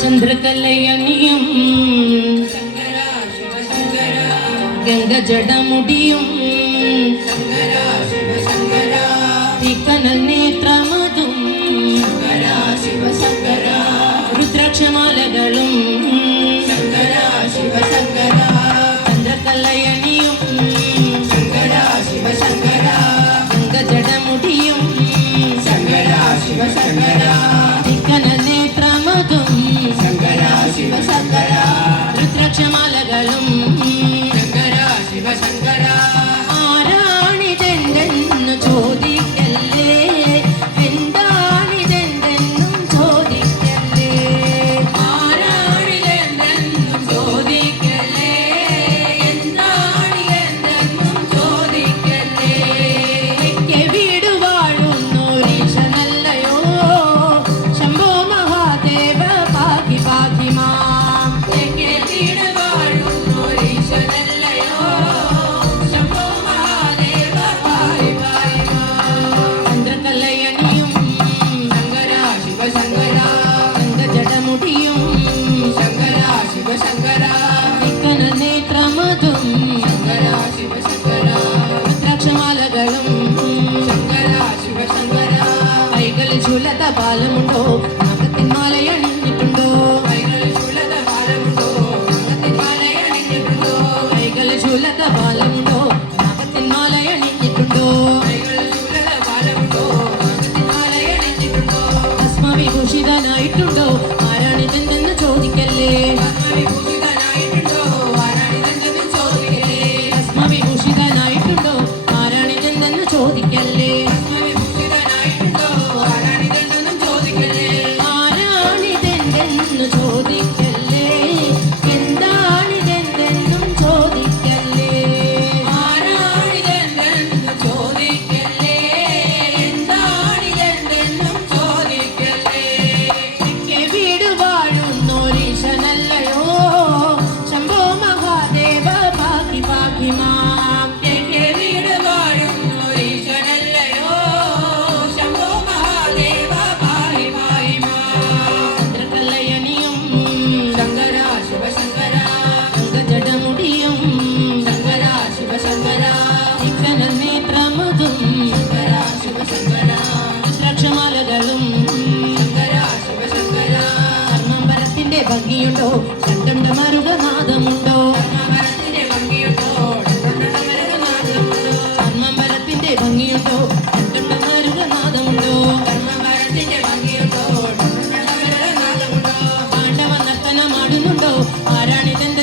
ചന്ദ്രകലയണിയും ഗംഗജടമുടിയും തിക്കനൽ നേത്രമതും രുദ്രാക്ഷമാലകളും ചന്ദ്രകലയണിയും ഗംഗജടമുടിയും തിക്കനൽ നേത്രമതും രുദ്രാക്ഷമാലകളും ആരാണിതെന്തെന്നു ചോദിക്കല്ലേ, എന്താണിതെന്തെന്നും ചോദിക്കല്ലേ, ആരാണിതെന്തെന്നും ചോദിക്കല്ലേ, എന്താണിതെന്തെന്നും ചോദിക്കല്ലേ. എനിക്ക് വീട് വാഴുന്നോരീശനല്ലയോ ശംഭോ മഹാദേവ പാകി പാകി മാം. എനിക്ക് വീട് വാഴുന്നോരീശനല്ലയോ ശംഭോ മഹാദേവ പാകി പാകി മാം. ചന്ദ്രകലയണിയും ശങ്കര ശിവശങ്കര ഗംഗജടമുടിയും ശങ്കര ശിവശങ്കര തിക്കനൽ നേത്രമതും ശങ്കര ശിവശങ്കര രുദ്രാക്ഷമാലകളും ശങ്കര ശിവശങ്കര. കൈകളിൽ ശൂലത പാലമുണ്ടോ, നാഗത്തിൻ മാലയണിഞ്ഞിട്ടുണ്ടോ, കൈകളിൽ ശൂലത പാലമുണ്ടോ, നാഗത്തിൻ മാലയണിഞ്ഞിട്ടുണ്ടോ, കൈകളിൽ ശൂലത പാലമുണ്ടോ, നാഗത്തിൻ മാലയണിഞ്ഞിട്ടുണ്ടോ, കൈകളിൽ ശൂലത പാലമുണ്ടോ, നാഗത്തിൻ മാലയണിഞ്ഞിട്ടുണ്ടോ. ഭസ്മവിഭൂഷിതനായിട്ടുണ്ടോ, ആരാണിതെന്തെന്ന് ചോദിക്കല്ലേ, ഭസ്മവിഭൂഷിതനായിട്ടുണ്ടോ, ആരാണിതെന്തെന്ന് ചോദിക്കല്ലേ, ഭസ്മവിഭൂഷിതനായിട്ടുണ്ടോ, ആരാണിതെന്തെന്ന് ചോദിക്കല്ലേ, ഭസ്മവിഭൂഷിതനായിട്ടുണ്ടോ, ആരാണിതെന്തെന്ന് ചോദിക്കല്ലേ, ആരാണിതെന്തെന്ന് ചോദിക്കല്ലേ, എന്താണിതെന്തെന്നും ചോദിക്കല്ലേ, ആരാണിതെന്തെന്ന് ചോദിക്കല്ലേ, എന്താണിതെന്തെന്നും ചോദിക്കല്ലേ. എനിക്ക് വീട് വാഴുന്നോരീശനല്ലയോ ശംഭോ മഹാദേവ പാകി പാകി മാം. എനിക്ക് വീട് വാഴുന്നോരീശനല്ലയോ ശംഭോ മഹാദേവ പാകി പാകി മാം. ചന്ദ്രകലയണിയും ശങ്കര ശിവശങ്കര ഗംഗജടമുടിയും ശങ്കര ശിവശങ്കര തിക്കനൽ നേത്രമതും ശങ്കര ശിവശങ്കര രുദ്രാക്ഷമാലകളും ശങ്കര ശിവശങ്കര. കർമ്മമ്പരത്തിന്റെ ഭംഗിയുണ്ടോ, കണ്ടണ്ടമരുഗനാദമുണ്ടോ, കർമ്മമ്പരത്തിന്റെ ഭംഗിയുണ്ടോ, കണ്ടണ്ടമരുഗനാദമുണ്ടോ, കർമ്മമ്പരത്തിന്റെ ഭംഗിയുണ്ടോ, കണ്ടണ്ടമരുഗനാദമുണ്ടോ, കർമ്മമ്പരത്തിന്റെ ഭംഗിയുണ്ടോ, കണ്ടണ്ടമരുഗനാദമുണ്ടോ. പാണ്ഡവ നർത്തനമാടുന്നുണ്ടോ, ആരാണിതെന്ത്